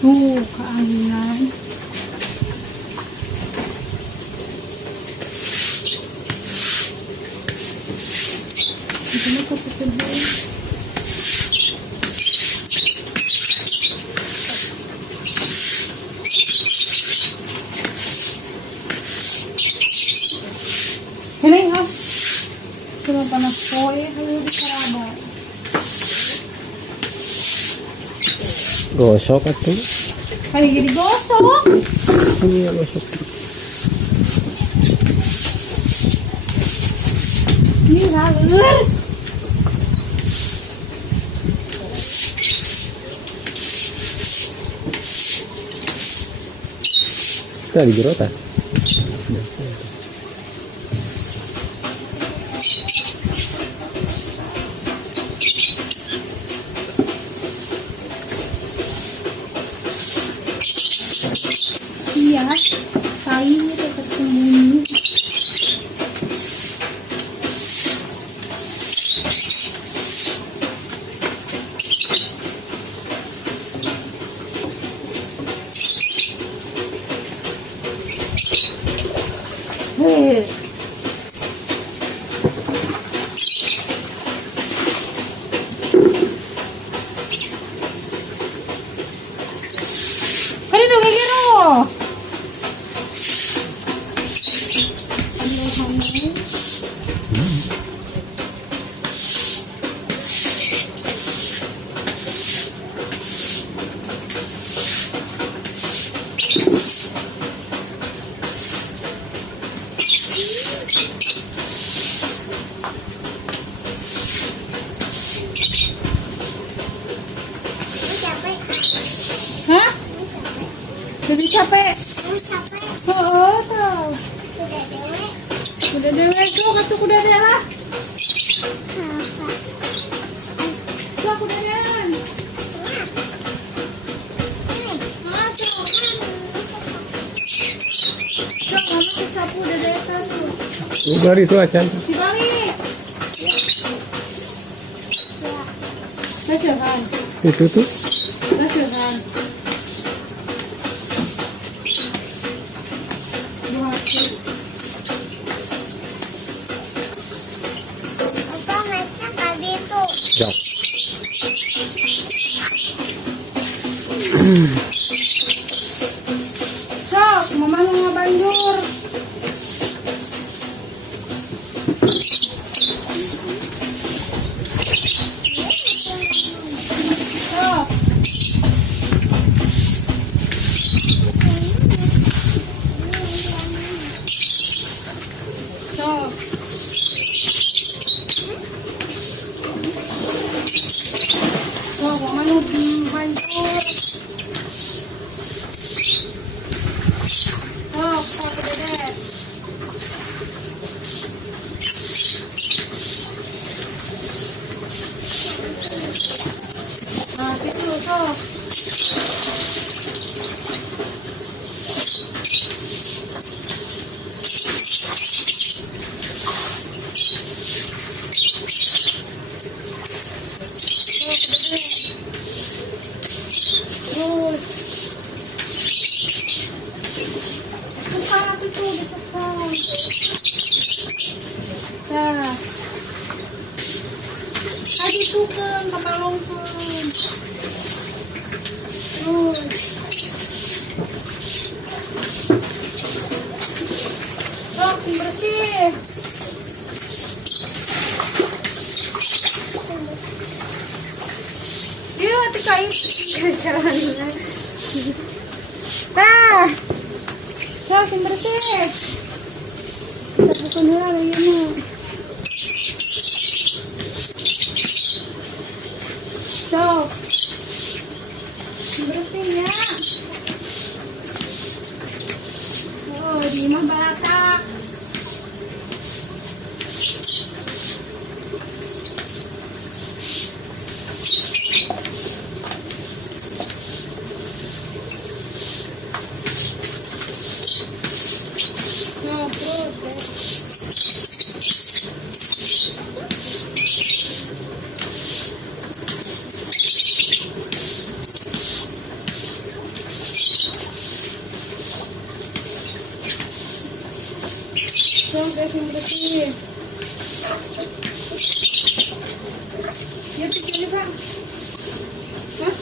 Tuh, keanginan. Ito na sa putulbo. Hinay ha. Cuma panas po eh. Halo di karaba. Gosok atuh. Ay, jadi gosok. Iya gosok. Ini halus. Tadi gerota. Iya, kainnya tetap sembunyi. Hei. Kan itu kayak gitu. Hah? Jadi capek? Oh, tahu. Kuda dewe tuh, kata kuda dewa. Tuh kuda dewa. Masuk. Tuh, kamu kesapu udah datang tuh. Bari itu acan. Si Bali. Kasihan. Itu tuh. Kasihan. Siap. Sok, mama mau banjur. Sok. Sok. Sok, mama mau banjur. Sok, sok dede. Nah, itu sok. Tekan aku tuh, ditekan. Nah. Ayo tukang, kapalongkan. Terus. Sok, bersih. Yuk, tekain. Jangan. Nah. Sok, bersih. Kita bukan hal ini. Sok. Bersih ya. Oh, di mah batak. Nah, terus deh. guys yang bersih. Ya pikirnya Pak. Hah?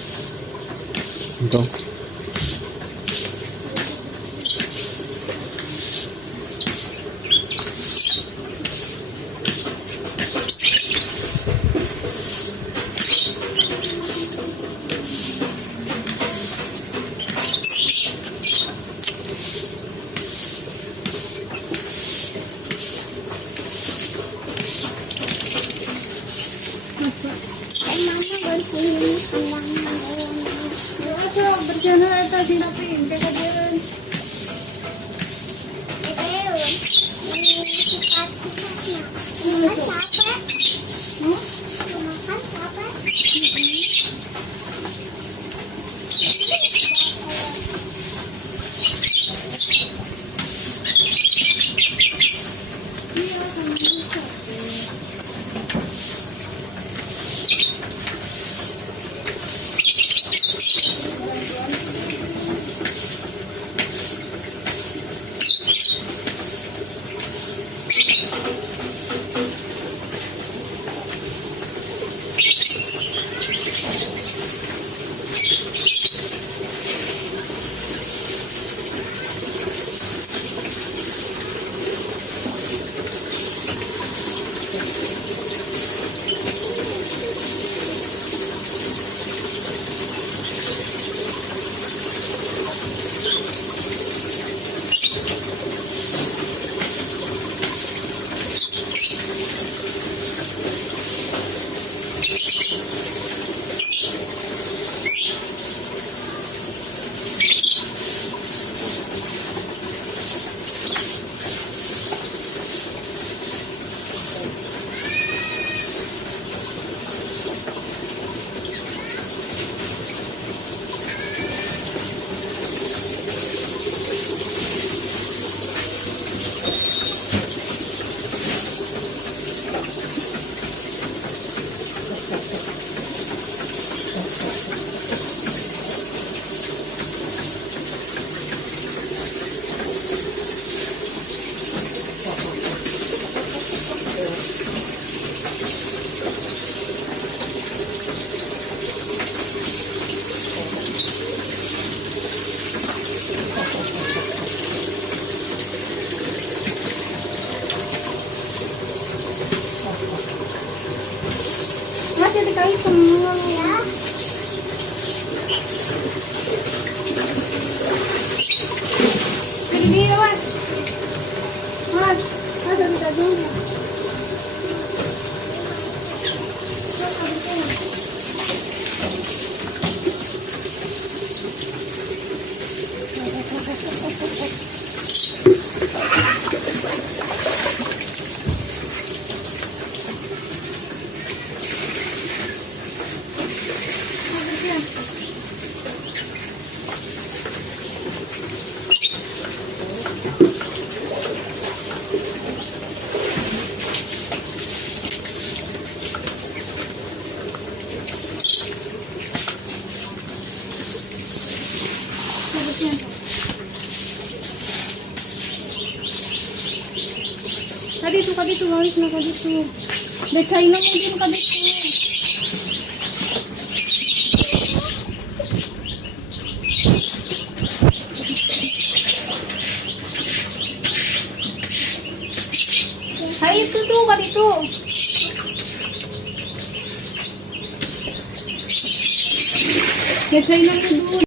Ito. Mama bersihin kandangnya. Ya berjalan aja dirapiin kayak kajian. Masih dikait semua ya. Ini mas, ada dulu. Kadito, balik na kadito. Dechay na mo din kadito. Ay, ito to, kadito. Dechay na mo doon.